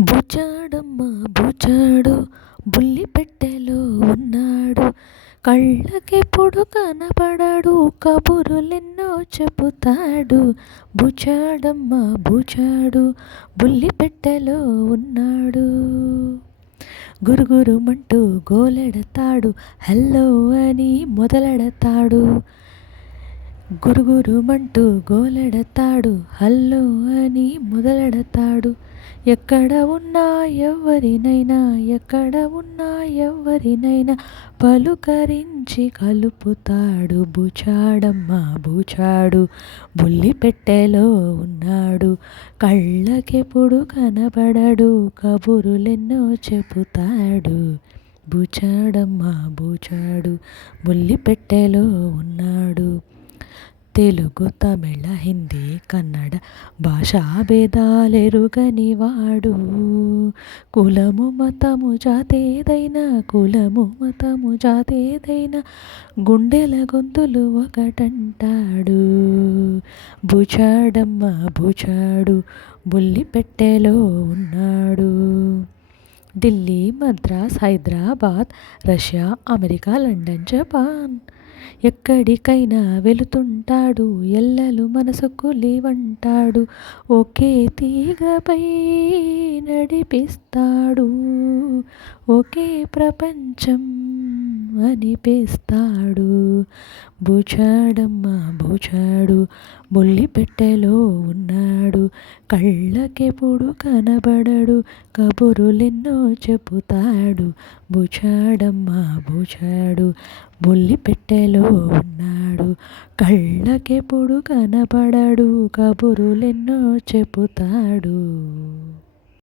బుచ్చాడమ్మ బుచ్చాడు బుల్లి పెట్టెలో ఉన్నాడు, కళ్ళకెప్పుడు కనపడడు, కబురులెన్నో చెబుతాడు. బుచ్చాడమ్మ బుచ్చాడు బుల్లి పెట్టెలో ఉన్నాడు. గురుగురుమంటూ గోలెడతాడు, హల్లో అని మొదలెడతాడు. గురుగురుమంటూ గోలెడతాడు, హల్లో అని మొదలెడతాడు. ఎక్కడ ఉన్నా ఎవరినైనా, ఎక్కడ ఉన్నా ఎవరినైనా పలుకరించి కలుపుతాడు. బుచ్చాడమ్మ బుచ్చాడు బుల్లి పెట్టెలో ఉన్నాడు, కళ్ళకెప్పుడు కనబడడు, కబురులెన్నో చెబుతాడు. బుచ్చాడమ్మ బుచ్చాడు బుల్లి పెట్టెలో ఉన్నాడు. తెలుగు తమిళ హిందీ కన్నడ భాషా భేదాలెరుగని వాడు, కులము మతము జాతేదైనా, కులము మతము జాతేదైనా గుండెల గొంతులు ఒకటంటాడు. బుచ్చాడమ్మ బుచ్చాడు బుల్లి పెట్టెలో ఉన్నాడు. Delhi, Madras, Hyderabad, Russia, America, London, Japan ఎక్కడికైనా వెళుతుంటాడు, ఎల్లలు మనసుకు లేవంటాడు. ఒకే తీగపై నడిపిస్తాడు, ఒకే ప్రపంచం అనిపిస్తాడు. బుచ్చాడమ్మ బుచ్చాడు బుల్లి పెట్టెలో ఉన్నాడు, కళ్ళకెప్పుడు కనబడడు, కబురులెన్నో చెబుతాడు. బుచ్చాడమ్మ బుచ్చాడు బుల్లి పెట్టెలో ఉన్నాడు, కళ్ళకెప్పుడు కనబడడు, కబురులెన్నో చెబుతాడు.